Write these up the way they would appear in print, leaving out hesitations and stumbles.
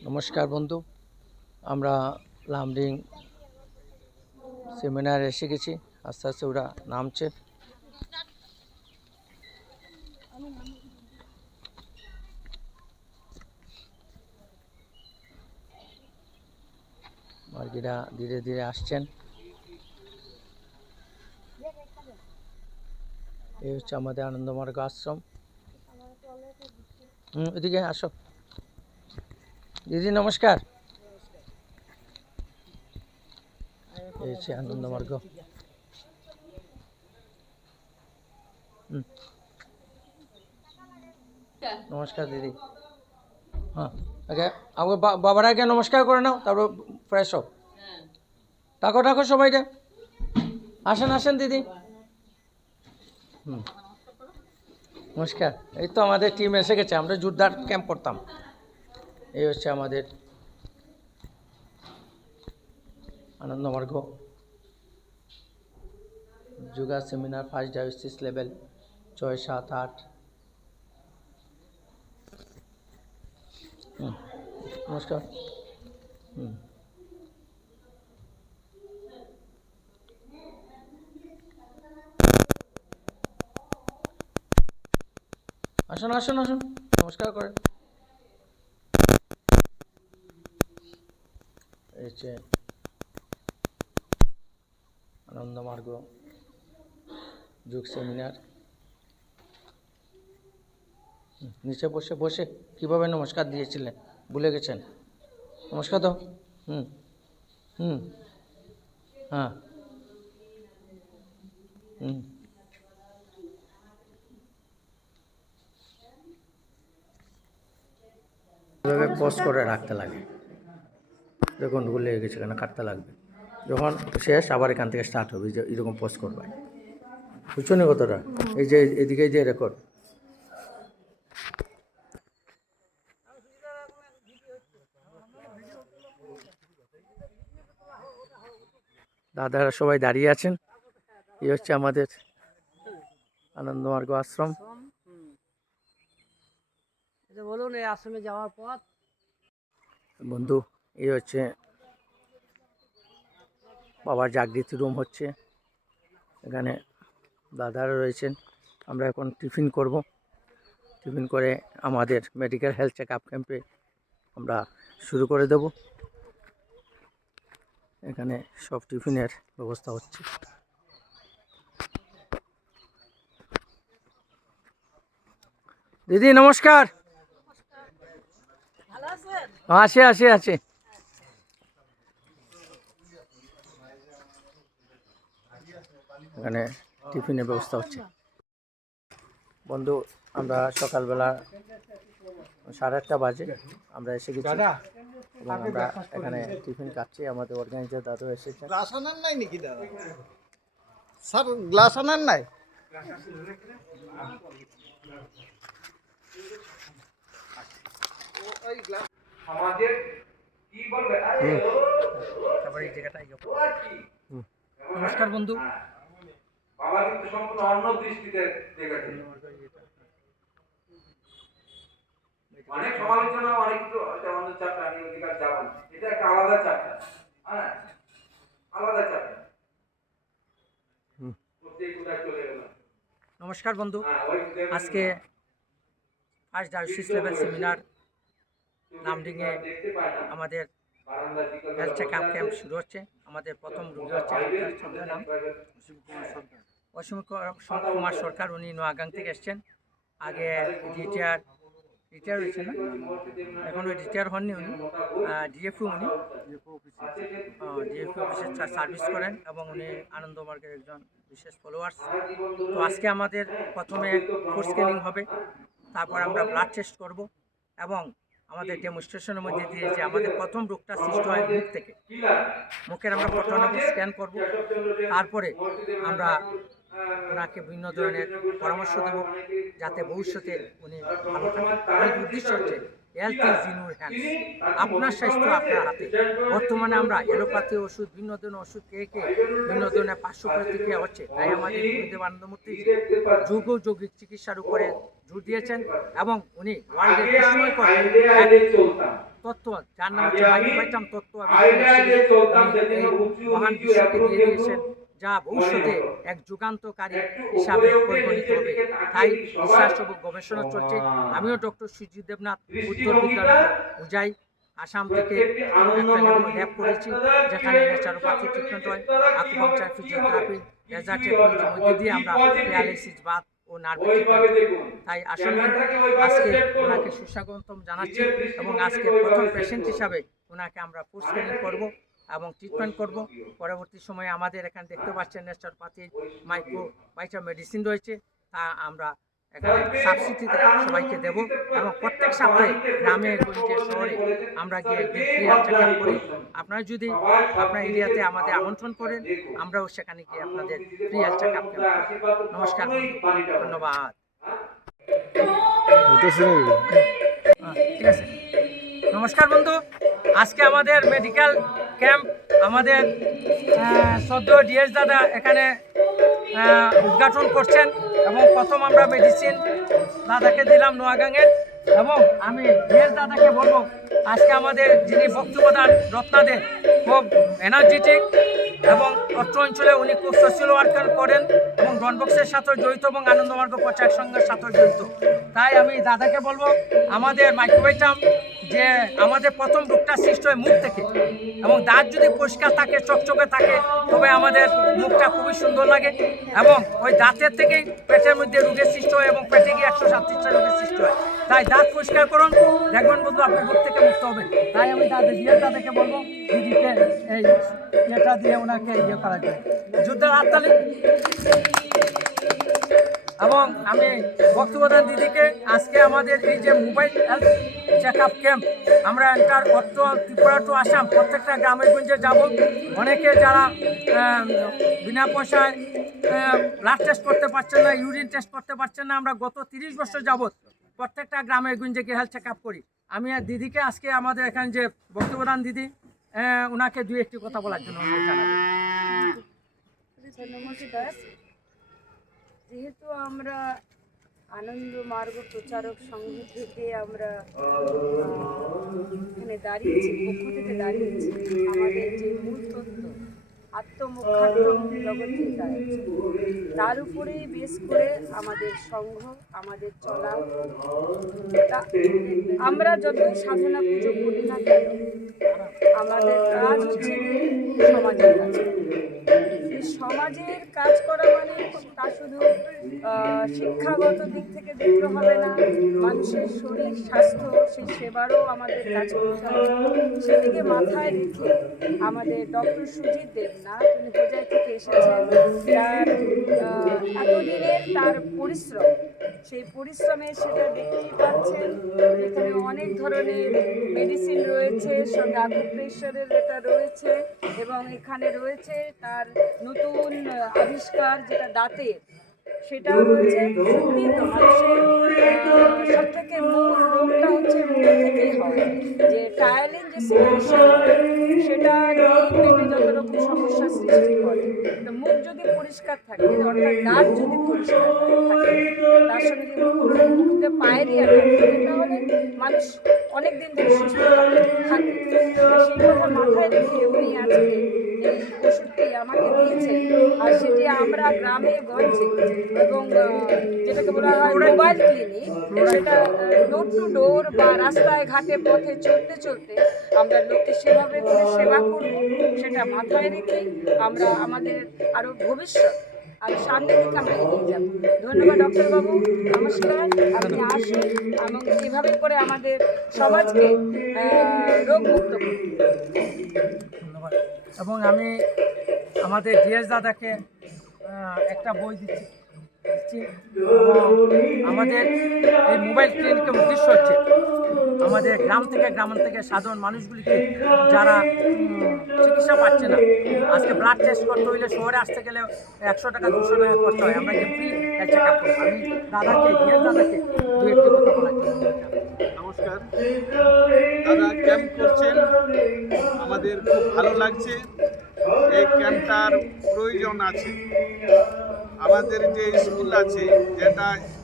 নমস্কার বন্ধু, আমরা লামডিং সেমিনারে এসে গেছি। আস্তে আস্তে ওরা নামছে। মার্গিরা ধীরে ধীরে আসছেন। এই হচ্ছে আমাদের আনন্দমার্গ আশ্রম। এদিকে আসো দিদি, নমস্কার। এই হচ্ছে আনন্দমার্গ। নমস্কার দিদি। হ্যাঁ, আগে আমাকে বাবার আগে নমস্কার করে নাও, তারপর ফ্রেশ হোক। থাকো থাকো সবাইটা, আসেন আসেন দিদি। নমস্কার। এই তো আমাদের টিম এসে গেছে, আমরা জোরদার ক্যাম্প করতাম। এই হচ্ছে আমাদের Ananda Marga yoga seminar, first diabetes level 6, 7, 8। নমস্কার। আসুন আসুন আসুন, নমস্কার করেন। এই হচ্ছে আনন্দমার্গ যোগ সেমিনার। নিচে বসে বসে কীভাবে নমস্কার দিয়েছিলেন ভুলে গেছেন? নমস্কার দাও। হ্যাঁ। এভাবে পোস্ট করে রাখতে লাগে। দেখুন ভুলে গেছে, কেন কাটতে লাগবে। যখন শেষ আবার এখান থেকে স্টার্ট হবে, যে এরকম পোস্ট করবে। বুঝছো না কতটা? এই যে এদিকে যে রেকর্ড। দাদারা সবাই দাঁড়িয়ে আছেন। এই হচ্ছে আমাদের আনন্দমার্গ আশ্রম। বলুন এই আশ্রমে যাওয়ার পথ। বন্ধু, এই হচ্ছে বাবার জাগৃতি রুম হচ্ছে। এখানে দাদারা রয়েছেন। আমরা এখন টিফিন করব। টিফিন করে আমাদের মেডিকেল হেলথ চেক আপ ক্যাম্পে আমরা শুরু করে দেব। এখানে সব টিফিনের ব্যবস্থা হচ্ছে। দিদি নমস্কার। আছে আছে আছে। এখানে টিফিনের ব্যবস্থা হচ্ছে। বন্ধু, আমরা সকালবেলা 8:30 বাজে আমরা এসে গেছি এবং আমরা এখানে টিফিন খাচ্ছি। আমাদের অর্গানাইজার দাদু এসেছে। গ্লাস আনার নাই নাকি দাদা? স্যার গ্লাস আনার নাই? আমাদের কি বলবে? তারপরে এই জায়গাটাই নমস্কার বন্ধু। বাবা কিন্তু সম্পূর্ণ অন্য দৃষ্টিতে দেখেছেন। অনেক সমালোচনা, অনেক কিছু আমাদের চাপটা, আমি অধিকার যাব না, এটা একটা আলাদা চাপটা। হ্যাঁ, আলাদা চাপটা। নমস্কার বন্ধু, আজকে ফার্স্ট ডায়াবেটিস লেভেল সেমিনার লামডিংয়ে আমাদের হেলথ চেক আপ ক্যাম্প শুরু হচ্ছে। আমাদের প্রথম রোগী হচ্ছে, আপনার নাম? অসীম কুমার সরকার। উনি নোয়াগাং থেকে এসছেন। আগে রিটায়ার হয়েছে না, এখন ওই রিটায়ার হননি উনি, ডিএফও উনি ডিএফও অফিসে সার্ভিস করেন এবং উনি আনন্দমার্গের একজন বিশেষ ফলোয়ার্স। তো আজকে আমাদের প্রথমে ফুড স্ক্যানিং হবে, তারপর আমরা ব্লাড টেস্ট করব এবং আমাদের ডেমনস্ট্রেশনের মধ্যে দিয়ে যে আমাদের প্রথম রোগটা সৃষ্টি হয় মুখ থেকে, মুখের আমরা ফটো নেব, স্ক্যান করব। তারপরে আমরা ওনাকে বিভিন্ন ধরনের পরামর্শ দেব যাতে ভবিষ্যতে উনি ভালো থাকেন। আমাদের উদ্দেশ্য হচ্ছে health is in your hands, আপনার স্বাস্থ্য আপনার হাতে। বর্তমানে আমরা এলোপ্যাথি ওষুধ, বিভিন্ন ধরনের ওষুধ খেয়ে বিভিন্ন ধরনের পার্শ্ব প্রতিক্রিয়া হচ্ছে। তাই আমাদের গুরুদেব আনন্দমূর্তি যোগ ও যৌগিক চিকিৎসার উপরে জোর দিয়েছেন এবং উনি ওয়ার্ল্ডের বিস্ময়কর তত্ত্ব, যার নাম হচ্ছে মাইক্রোবায়োম তত্ত্ব এবং এই মহান বিশ্বকে দিয়ে দিয়েছেন, যা ভবিষ্যতে এক যুগান্তকারী হিসাবে পরিগণিত হবে। তাই রিসার্চ এবং গবেষণা চলছে। আমিও ডক্টর সুজিত দেবনাথ উত্তর বিদ্যালয় উজাই আসাম থেকে একটা ল্যাব করেছি, যেখানে ন্যাচারোপ্যাথি ট্রিটমেন্ট হয়, আকুপাংচার, ফিজিওথেরাপি, লেজার টেকনোলজির মধ্যে দিয়ে আমরা প্যারালাইসিস, বাত ও নার্ভ ট্রিটমেন্ট। তাই আসল আজকে ওনাকে সুস্বাগতম জানাচ্ছি এবং আজকে প্রথম পেশেন্ট হিসাবে ওনাকে আমরা ফুড স্ক্যানিং করবো এবং ট্রিটমেন্ট করব। পরবর্তী সময়ে আমাদের এখানে দেখতে পাচ্ছেন ন্যাচারোপ্যাথি মাইক্রোবায়োম মেডিসিন রয়েছে, তা আমরা এখানে সাবসিডিতে সবাইকে দেব এবং প্রত্যেক সপ্তাহে গ্রামে গঞ্জে শহরে আমরা গিয়ে একদিন ফ্রি হেলথ চেক আপ করি। আপনারা যদি আপনার এরিয়াতে আমাদের আমন্ত্রণ করেন, আমরাও সেখানে গিয়ে আপনাদের ফ্রি হেলথ চেক আপ করব। নমস্কার, ধন্যবাদ। ঠিক আছে, নমস্কার বন্ধু। আজকে আমাদের মেডিকেল ক্যাম্প আমাদের সদ্য ডিএস দাদা এখানে উদ্ঘাটন করছেন এবং প্রথম আমরা মেডিসিন দাদাকে দিলাম নোয়াগাঙের। এবং আমি ডিএস দাদাকে বলবো, আজকে আমাদের যিনি বক্তব্য দান রত্নাদে খুব এনার্জেটিক এবং অত্র অঞ্চলে উনি খুব সোশ্যাল ওয়ার্কার করেন এবং ডনবক্সের সাথে জড়িত এবং আনন্দমার্গ প্রচার সংঘের সাথে জড়িত। তাই আমি দাদাকে বলবো, আমাদের মাইক্রোবায়োম যে আমাদের প্রথম রোগটা সৃষ্টি হয় মুখ থেকে, এবং দাঁত যদি পরিষ্কার থাকে, চকচকে থাকে, তবে আমাদের মুখটা খুবই সুন্দর লাগে এবং ওই দাঁতের থেকেই পেটের মধ্যে রোগের সৃষ্টি হয় এবং পেটে গিয়ে 137টা রোগের সৃষ্টি হয়। তাই দাঁত পরিষ্কার করুন, দেখবেন বন্ধু আপনি রোগ থেকে মুক্ত হবেন। তাই আমি দাদাকে বলবো দিদিকে এই এটা দিয়ে ওনাকে ইয়ে করা যায়, যুদ্ধের হাততালি। এবং আমি বক্তব্য দেন দিদিকে, আজকে আমাদের এই যে mobile health check up camp, আমরা এন্টার অত্র ত্রিপুরা টু আসাম প্রত্যেকটা গ্রামে গঞ্জে যাব। অনেকে যারা বিনা পয়সায় ব্লাড টেস্ট করতে পারছেন না, ইউরিন টেস্ট করতে পারছেন না, আমরা গত 30 বছর যাবৎ প্রত্যেকটা গ্রামে গঞ্জে গিয়ে হেলথ চেক আপ করি। আমি আর দিদিকে আজকে আমাদের এখানে যে বক্তব্য দান দিদি, ওনাকে দুই একটি কথা বলার জন্য জানাবো। নমস্কার। যেহেতু আমরা আনন্দ মার্গ প্রচারক সংঘ থেকে আমরা এখানে দাঁড়িয়েছি, পক্ষ থেকে দাঁড়িয়েছি, আমাদের যে মূল তত্ত্ব আত্মমুখাত্ম জগৎ, তার উপরেই বেশ করে আমাদের সংঘ, আমাদের চলা। আমরা যত সাধনা পুজো করি না কেন, আমাদের কাজ হচ্ছে সমাজের কাজ। সমাজের কাজ করা মানে তা শুধু শিক্ষাগত দিক থেকে দেখতে হবে না, মানুষের শরীর স্বাস্থ্য সেই সেবারও আমাদের কাজ করতে হবে। সেদিকে মাথায় রেখে আমাদের ডক্টর সুজিত দেবনাথ, তিনি হোজাই থেকে এসেছেন, তার এতদিনের তার পরিশ্রম, সেই পরিশ্রমে সেটা দেখতেই পাচ্ছেন। এখানে অনেক ধরনের মেডিসিন রয়েছে, সঙ্গে আকুপ্রেশারের এটা রয়েছে এবং এখানে রয়েছে তার নতুন আবিষ্কার যেটা দাঁতের, সেটাও রয়েছে। সত্যি তো মানুষের সব থেকে মূল রোগটা হচ্ছে মুখের থেকেই হয়, যে টায়ালিন যে সিচুয়েশন সেটা পেটে যত রকম সমস্যার সৃষ্টি করে। তো মুখ যদি পরিষ্কার থাকে, অর্থাৎ দাঁত যদি পরিষ্কার থাকে, তার সঙ্গে যদি মুখতে পায়রিয়া থাকে, তাহলে মানুষ অনেক দিন ধরে সুস্থ থাকে। সেই কথা মাথায় রেখে উনি আজকে এই ওষুধটি আমাকে দিয়েছেন, আর সেটি আমরা গ্রামে গঞ্জে এবং যেটাকে বলা হয় মোবাইল ক্লিনিক, সেটা ডোর টু ডোর বা রাস্তায় ঘাটে পথে চলতে চলতে আমরা লোককে সেভাবে করে সেবা করব, সেটা মাথায় রেখে আমরা আমাদের আরও ভবিষ্যৎ আর সামনের দিকে আমরা এগিয়ে যাব। ধন্যবাদ ডক্টরবাবু, নমস্কার। আপনি আসুন এবং এভাবে করে আমাদের সমাজকে রোগমুক্ত করুন। ধন্যবাদ। এবং আমি আমাদের ডিএস দাদাকে একটা বই দিচ্ছি। আমাদের এই মোবাইল ক্লিনিকের উদ্দেশ্য হচ্ছে আমাদের গ্রাম থেকে সাধারণ মানুষগুলিকে যারা চিকিৎসা পাচ্ছে না, আজকে ব্লাড টেস্ট করতে হইলে শহরে আসতে গেলে 100 টাকা 200 টাকা করতে হয়, আমরা ফ্রি হেলথ চেক আপ করি। আমি দাদাকে দু একটি কথা বলার জন্য। নমস্কার দাদা, ক্যাম্প করছেন, আমাদের খুব ভালো লাগছে। এই ক্যাম্পটার প্রয়োজন আছে। আমাদের যে স্কুল আছে, যেটা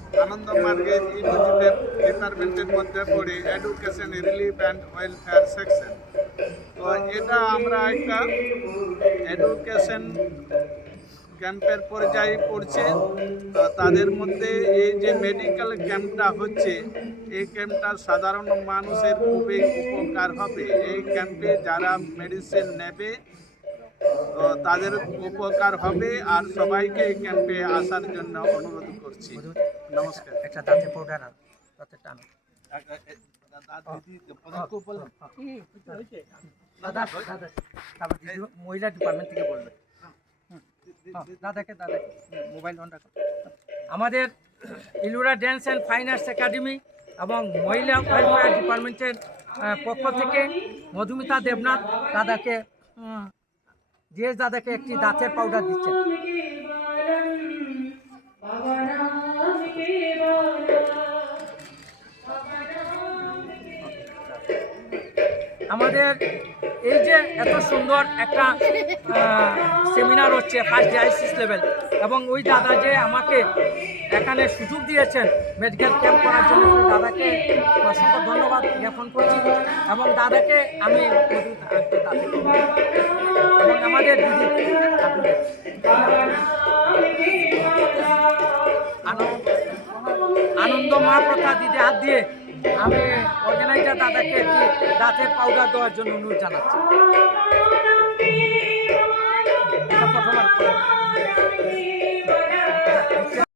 আনন্দমার্গের ইউনিটের ডিপার্টমেন্টের মধ্যে পড়ে education relief and welfare section. তো এটা আমরা একটা এডুকেশন ক্যাম্পের পর্যায়ে পড়ছে। তো তাদের মধ্যে এই যে মেডিকেল ক্যাম্পটা হচ্ছে, এই ক্যাম্পটা সাধারণ মানুষের খুবই উপকার হবে। এই ক্যাম্পে যারা মেডিসিন নেবে তো তাদের উপকার হবে, আর সবাইকে এই ক্যাম্পে আসার জন্য অনুরোধ করছি। নমস্কার। একটা দাঁতে পাউডার আর দাঁতে টান দাদা দাদা তারপর দিদি মহিলা ডিপার্টমেন্ট থেকে বলবে। দাদাকে মোবাইল অন রাখো। আমাদের ইলুরা dance and fine arts academy এবং মহিলা ওয়েলফেয়ার ডিপার্টমেন্টের পক্ষ থেকে মধুমিতা দেবনাথ দাদাকে দাদাকে একটি দাঁতের পাউডার দিচ্ছেন। আমাদের এই যে এত সুন্দর একটা সেমিনার হচ্ছে ফার্স্ট ডায়ালিসিস লেভেল, এবং ওই দাদা যে আমাকে এখানে সুযোগ দিয়েছেন মেডিকেল ক্যাম্প করার জন্য, দাদাকে অসংখ্য ধন্যবাদ জ্ঞাপন করছি। এবং দাদাকে আমি এবং আমাদের দিদি আনন্দ মহাপ্রথা দিদি হাত দিয়ে আমি অর্গানাইজার দাদাকে একটি দাঁতের পাউডার দেওয়ার জন্য অনুরোধ জানাচ্ছি।